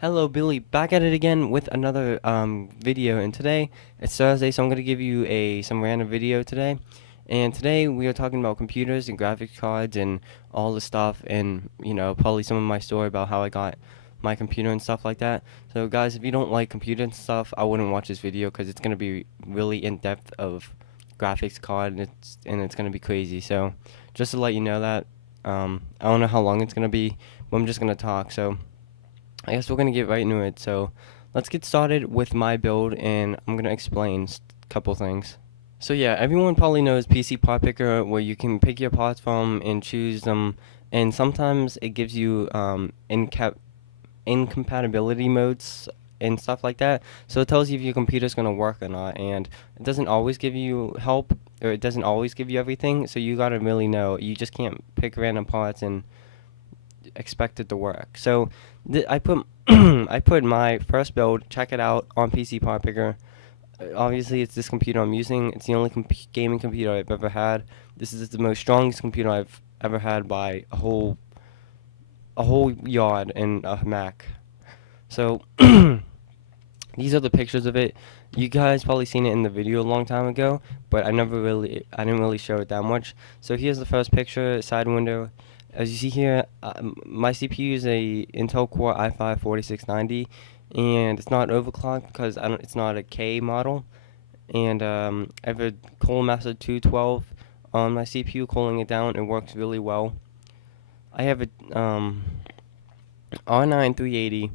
Hello, Billy, back at it again with another video, and today it's Thursday, so I'm going to give you some random video today. And today we are talking about computers and graphics cards and all the stuff, and probably some of my story about how I got my computer and stuff like that. So guys, if you don't like computer and stuff, I wouldn't watch this video because it's going to be really in depth of graphics card, and it's going to be crazy. So just to let you know that I don't know how long it's going to be, but I'm just going to talk. So I guess we're going to get right into it. So let's get started with my build, and I'm going to explain a couple things. So yeah, everyone probably knows PC Part Picker, where you can pick your parts from and choose them, and sometimes it gives you incompatibility modes and stuff like that. So it tells you if your computer's going to work or not, and it doesn't always give you help, or it doesn't always give you everything, so you got to really know. You just can't pick random parts and expect it to work. So I put I put my first build, check it out, on PC Part Picker. Obviously, it's this computer I'm using. It's the only gaming computer I've ever had. This is the most strongest computer I've ever had by a whole yard and a Mac. So these are the pictures of it. You guys probably seen it in the video a long time ago, but I didn't really show it that much. So here's the first picture, side window. As you see here, my CPU is a Intel Core i5-4690, and it's not overclocked because it's not a K model. And I have a Master 212 on my CPU, cooling it down. It works really well. I have a R9 380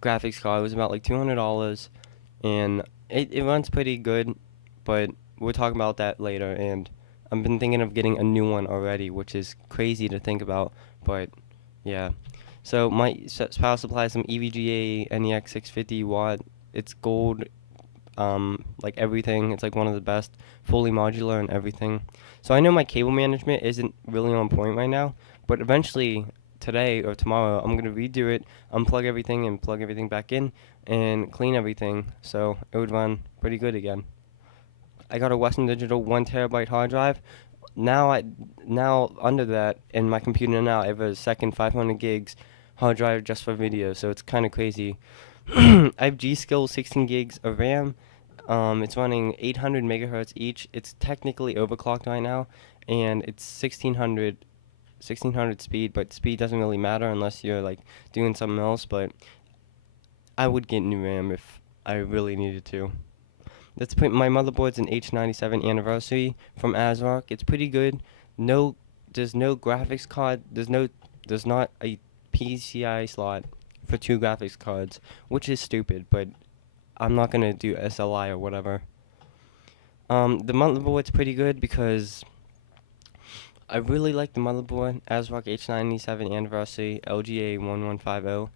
graphics card. It was about like $200, and it runs pretty good, but we'll talk about that later. And I've been thinking of getting a new one already, which is crazy to think about, but yeah. So my power supply is some EVGA NEX 650 watt. It's gold, like everything. It's like one of the best, fully modular and everything. So I know my cable management isn't really on point right now, but eventually today or tomorrow I'm gonna redo it, unplug everything and plug everything back in, and clean everything so it would run pretty good again. I got a Western Digital 1 TB hard drive. Now under that in my computer now I have a second 500 gigs hard drive just for video, so it's kind of crazy. I have G-Skill 16 gigs of RAM. It's running 800 megahertz each. It's technically overclocked right now, and it's 1600 speed, but speed doesn't really matter unless you're like doing something else. But I would get new RAM if I really needed to. Let's put my motherboard's an H97 anniversary from ASRock. It's pretty good. There's no graphics card. There's not a PCI slot for 2 graphics cards, which is stupid. But I'm not gonna do SLI or whatever. The motherboard's pretty good because I really like the motherboard. ASRock H97 anniversary LGA 1150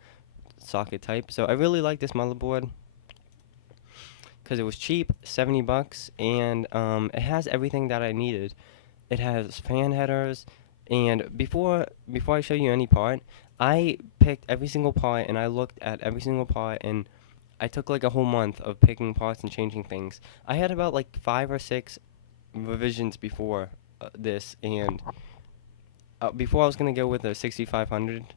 socket type. So I really like this motherboard because it was cheap, $70, and it has everything that I needed. It has fan headers, and before I show you any part, I picked every single part, and I looked at every single part, and I took like a whole month of picking parts and changing things. I had about like 5 or 6 revisions before this, and before I was gonna go with a 6500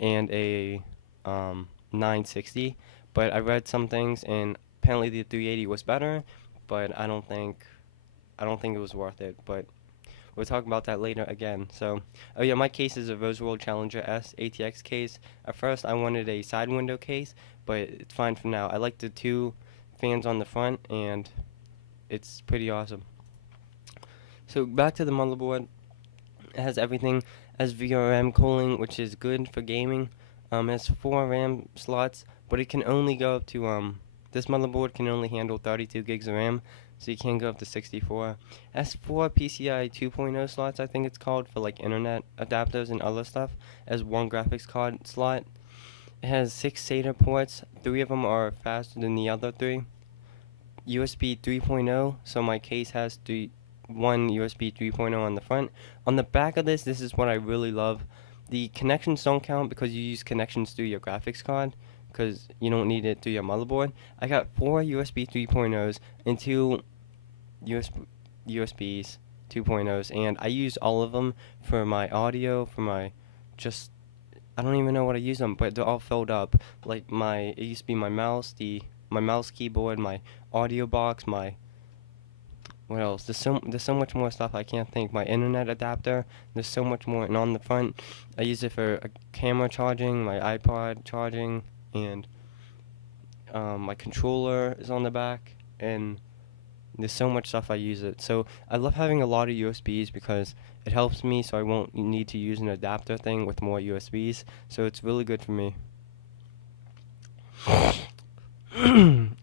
and a 960, but I read some things, and apparently the 380 was better, but I don't think it was worth it. But we'll talk about that later again. So, oh yeah, my case is a Roseworld Challenger S ATX case. At first, I wanted a side window case, but it's fine for now. I like the 2 fans on the front, and it's pretty awesome. So back to the motherboard. It has everything. It has VRM cooling, which is good for gaming. It has 4 RAM slots, but it can only go up to this motherboard can only handle 32 gigs of RAM, so you can't go up to 64. It has 4 PCI 2.0 slots, I think it's called, for like internet adapters and other stuff. It has 1 graphics card slot. It has 6 SATA ports. 3 of them are faster than the other 3. USB 3.0, so my case has 1 USB 3.0 on the front. On the back of this is what I really love. The connections don't count because you use connections through your graphics card, because you don't need it through your motherboard. I got 4 USB 3.0s and 2 USBs 2.0s, and I use all of them for my audio, for my just I don't even know what I use them, but they're all filled up. Like it used to be my mouse, my mouse keyboard, my audio box, my what else? There's so much more stuff I can't think. My internet adapter. There's so much more, and on the front, I use it for a camera charging, my iPod charging, and my controller is on the back, and there's so much stuff I use it. So I love having a lot of USBs because it helps me, so I won't need to use an adapter thing with more USBs. So it's really good for me.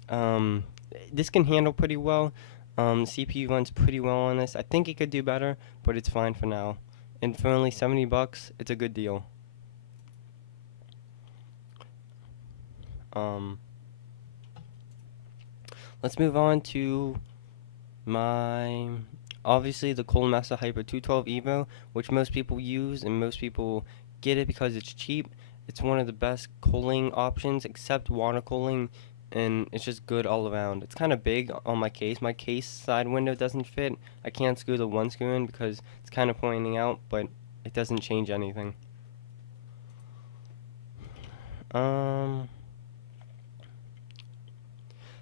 um, this can handle pretty well. CPU runs pretty well on this. I think it could do better, but it's fine for now. And for only $70, it's a good deal. Let's move on to my obviously the Cooler Hyper 212 Evo, which most people use and most people get it because it's cheap. It's one of the best cooling options except water cooling, and it's just good all around. It's kind of big on my case. My case side window doesn't fit. I can't screw the one screw in because it's kind of pointing out, but it doesn't change anything.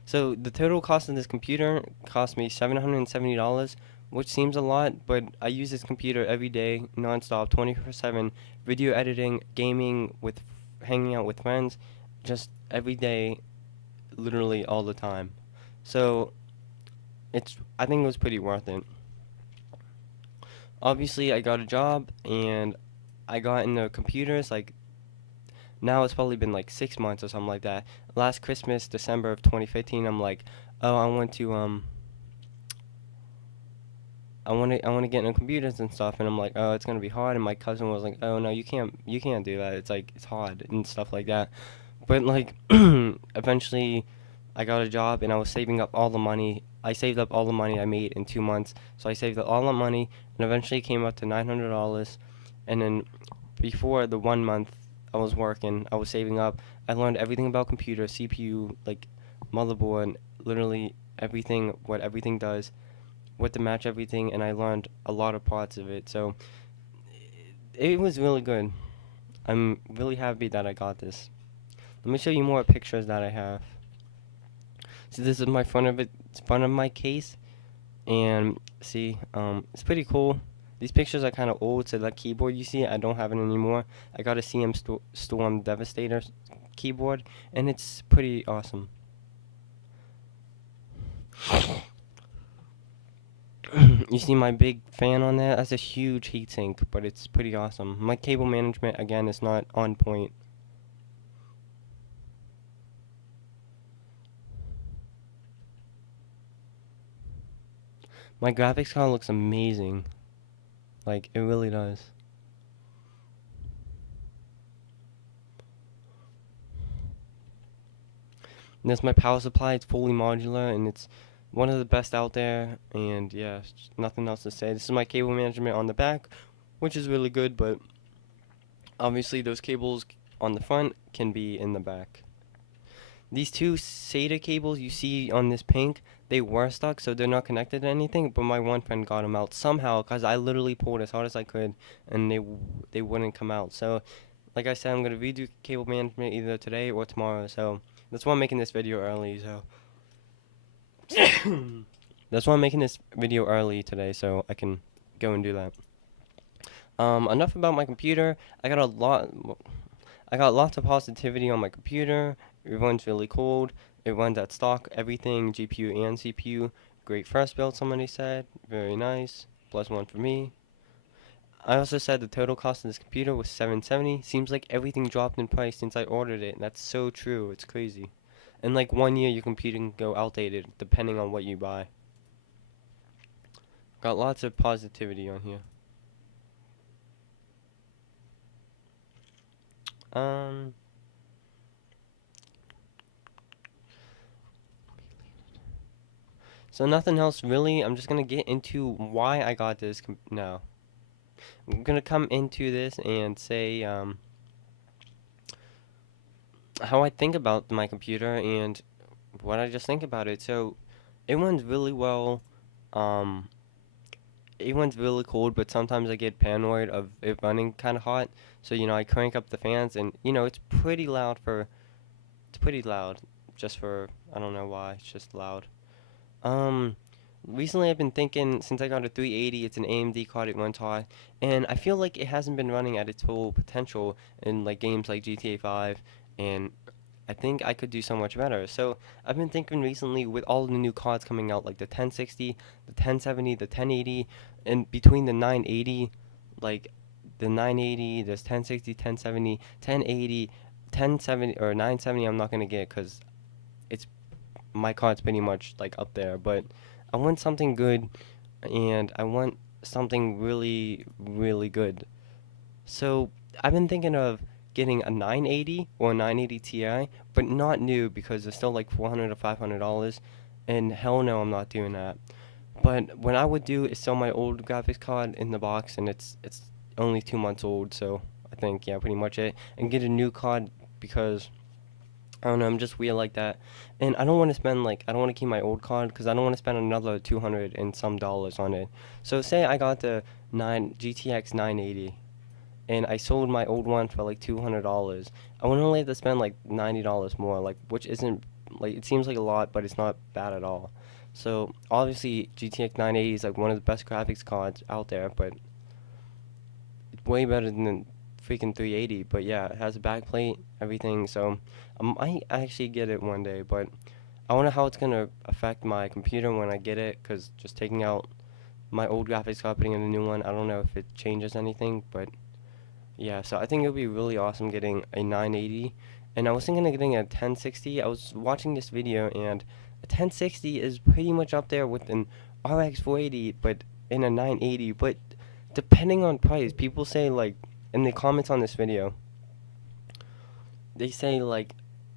So the total cost of this computer cost me $770, which seems a lot, but I use this computer every day, nonstop, 24/7, video editing, gaming, with hanging out with friends, just every day, literally all the time. So I think it was pretty worth it. Obviously, I got a job and I got into computers like now it's probably been like 6 months or something like that. Last Christmas, December of 2015, I'm like, oh, I want to I want to get into computers and stuff, and I'm like, oh, it's gonna be hard. And my cousin was like, oh no, you can't do that. It's like it's hard and stuff like that. But like, eventually, I got a job and I was saving up all the money. I saved up all the money I made in 2 months. So I saved up all the money, and eventually it came up to $900. And then before the 1 month I was working, I was saving up. I learned everything about computer, CPU, like motherboard, literally everything, what everything does, what to match everything, and I learned a lot of parts of it. So it was really good. I'm really happy that I got this. Let me show you more pictures that I have. So this is my front of my case, and see, it's pretty cool. These pictures are kind of old, so that keyboard you see, I don't have it anymore. I got a Storm Devastator keyboard, and it's pretty awesome. You see my big fan on there? That's a huge heatsink, but it's pretty awesome. My cable management, again, is not on point. My graphics card looks amazing. Like, it really does. And that's my power supply. It's fully modular, and it's one of the best out there. And yeah, nothing else to say. This is my cable management on the back, which is really good, but obviously those cables on the front can be in the back. These two SATA cables you see on this pink, they were stuck, so they're not connected to anything, but my one friend got them out somehow, because I literally pulled as hard as I could, and they wouldn't come out. So, like I said, I'm going to redo cable management either today or tomorrow, so that's why I'm making this video early, so... That's why I'm making this video early today, so I can go and do that. Enough about my computer. I got lots of positivity on my computer. It runs really cold. It runs at stock, everything, GPU and CPU. Great first build, somebody said. Very nice. +1 for me. I also said the total cost of this computer was $770. Seems like everything dropped in price since I ordered it. That's so true. It's crazy. In like 1 year, your computer can go outdated, depending on what you buy. Got lots of positivity on here. So nothing else really. I'm just gonna get into why I got this. No, I'm gonna come into this and say how I think about my computer and what I just think about it. So it runs really well. A1's really cold, but sometimes I get paranoid of it running kind of hot. So, I crank up the fans, and, it's pretty loud, just for, I don't know why, it's just loud. Um, Recently I've been thinking, since I got a 380, it's an AMD card, it runs hot, and I feel like it hasn't been running at its full potential in, like, games like GTA 5, and I think I could do so much better. So I've been thinking recently with all the new cards coming out, like the 1060, the 1070, the 1080, and between the 980, like the 980, there's 1060, 1070, 1080, 1070, or 970. I'm not gonna get because it's my card's pretty much like up there. But I want something good, and I want something really, really good. So I've been thinking of getting a 980 or a 980 Ti, but not new because it's still like 400 or $500, and hell no, I'm not doing that. But what I would do is sell my old graphics card in the box, and it's only 2 months old, so I think yeah, pretty much it, and get a new card because I don't know, I'm just weird like that, and I don't want to spend like I don't want to keep my old card because I don't want to spend another 200 and some dollars on it. So say I got the 9 GTX 980 and I sold my old one for like $200, I would only have to spend like $90 more, like which isn't like it seems like a lot, but it's not bad at all. So obviously GTX 980 is like one of the best graphics cards out there, but it's way better than the freaking 380. But yeah, it has a backplate, everything. So I might actually get it one day, but I wonder how it's gonna affect my computer when I get it, cause just taking out my old graphics card, putting in a new one, I don't know if it changes anything, but yeah, so I think it would be really awesome getting a 980. And I was thinking of getting a 1060. I was watching this video, and a 1060 is pretty much up there with an RX 480, but in a 980. But depending on price, people say, like, in the comments on this video, they say, like,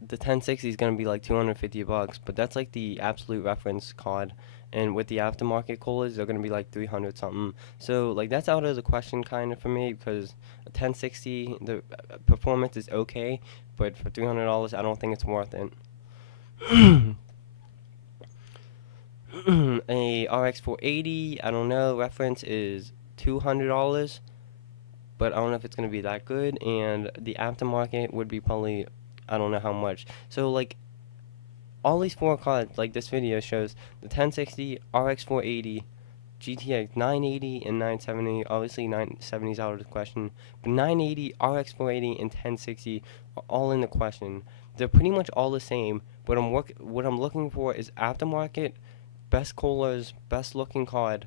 the 1060 is gonna be like 250 bucks, but that's like the absolute reference card. And with the aftermarket coolers, they're gonna be like 300 something. So like that's out of the question kind of for me because a 1060 the performance is okay, but for $300, I don't think it's worth it. A RX 480, I don't know. Reference is $200, but I don't know if it's gonna be that good. And the aftermarket would be probably I don't know how much. So like all these four cards, like this video shows, the 1060, RX 480, GTX 980, and 970. Obviously, 970 is out of the question, but 980, RX 480, and 1060 are all in the question. They're pretty much all the same. But what I'm looking for is aftermarket, best coolers, best looking card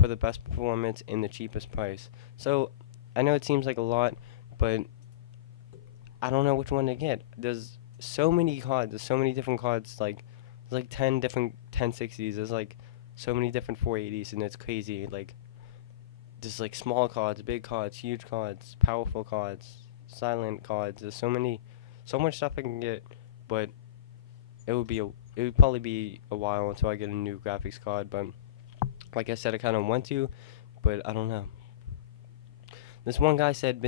for the best performance in the cheapest price. So I know it seems like a lot, but I don't know which one to get. There's so many cards. There's so many different cards. Like there's like 10 different 1060s. There's like so many different 480s, and it's crazy. Like there's like small cards, big cards, huge cards, powerful cards, silent cards. There's so much stuff I can get, but it would probably be a while until I get a new graphics card. But like I said, I kind of want to, but I don't know. This one guy said,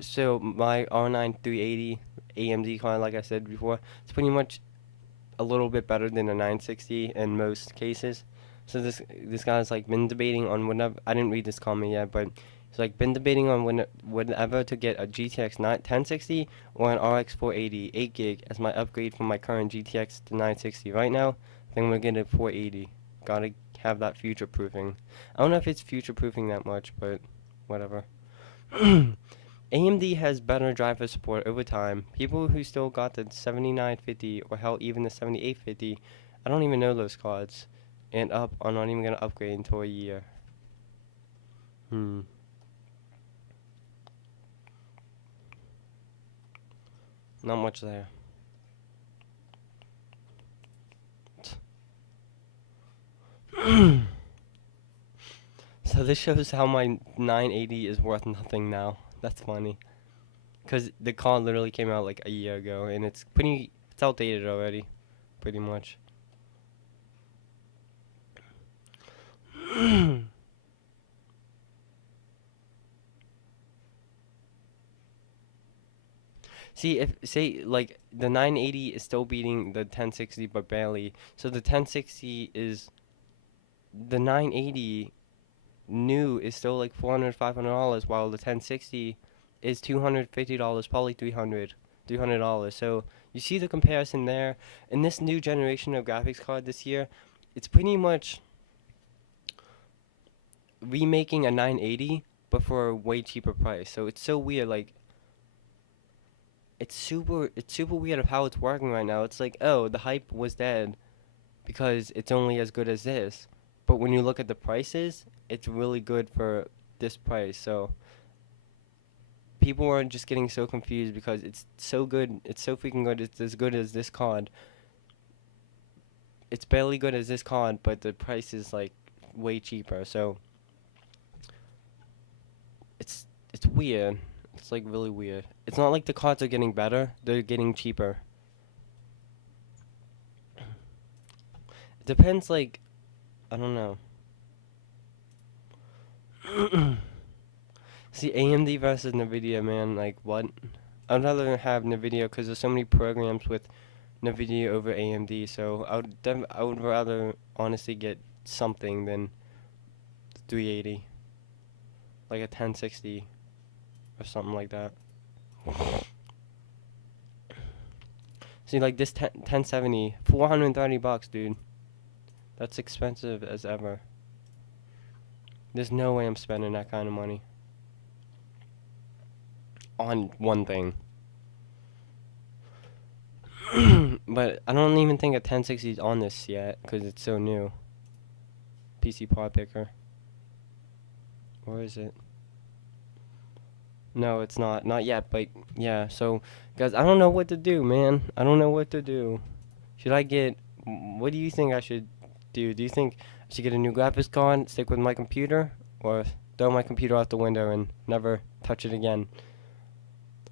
so my R9 380 AMD card, like I said before, it's pretty much a little bit better than a 960 in most cases. So this guy's like been debating on whenever I didn't read this comment yet, but he's like been debating on whenever to get a GTX 1060 or an RX 480 8 gig as my upgrade from my current GTX to 960. Right now, I think I'm gonna get a 480. Gotta have that future proofing. I don't know if it's future proofing that much, but whatever. AMD has better driver support over time. People who still got the 7950 or hell even the 7850, I don't even know those cards, and are not even gonna upgrade until a year. Hmm. Not much there. So this shows how my 980 is worth nothing now. That's funny. Cause the card literally came out like a year ago, and it's outdated already, pretty much. See, if say like the 980 is still beating the 1060, but barely. So the 1060 is the 980. new is still like $400, $500, while the 1060 is $250, probably $300. So you see the comparison there. In this new generation of graphics card this year, it's pretty much remaking a 980, but for a way cheaper price. So it's so weird. Like, it's super weird of how it's working right now. It's like, oh, the hype was dead because it's only as good as this. But when you look at the prices, it's really good for this price. So people are just getting so confused because it's so good. It's so freaking good. It's as good as this card. It's barely good as this card, but the price is like way cheaper. So it's weird. It's like really weird. It's not like the cards are getting better. They're getting cheaper. It depends, like, I don't know. See, AMD versus NVIDIA, man, like, what? I'd rather have NVIDIA because there's so many programs with NVIDIA over AMD, so I would rather honestly get something than 380, like a 1060 or something like that. See, like this 1070, $430, dude. That's expensive as ever. There's no way I'm spending that kind of money on one thing. But I don't even think a 1060 is on this yet because it's so new. PC Pod Picker. Where is it? No, it's not. Not yet, but yeah. So, guys, I don't know what to do, man. I don't know what to do. Should I get... What do you think I should do? Do you think I should get a new graphics card, stick with my computer, or throw my computer out the window and never touch it again?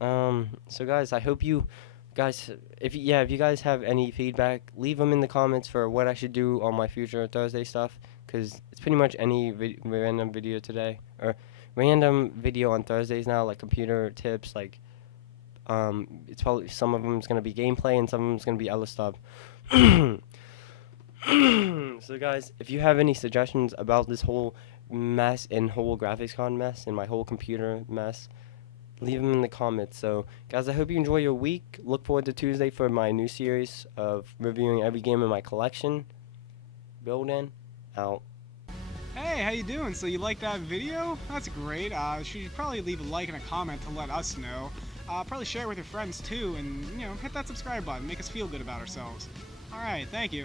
So, guys, I hope you... Guys, if you guys have any feedback, leave them in the comments for what I should do on my future Thursday stuff, because it's pretty much any random video today, or random video on Thursdays now, like computer tips, like, it's probably, some of them is going to be gameplay, and some of them is going to be other stuff. So, guys, if you have any suggestions about this whole mess and whole graphics card mess and my whole computer mess, leave them in the comments. So, guys, I hope you enjoy your week. Look forward to Tuesday for my new series of reviewing every game in my collection. Building out. Hey, how you doing? So you like that video? That's great. Should probably leave a like and a comment to let us know. Probably share it with your friends too, and hit that subscribe button. Make us feel good about ourselves. All right, thank you.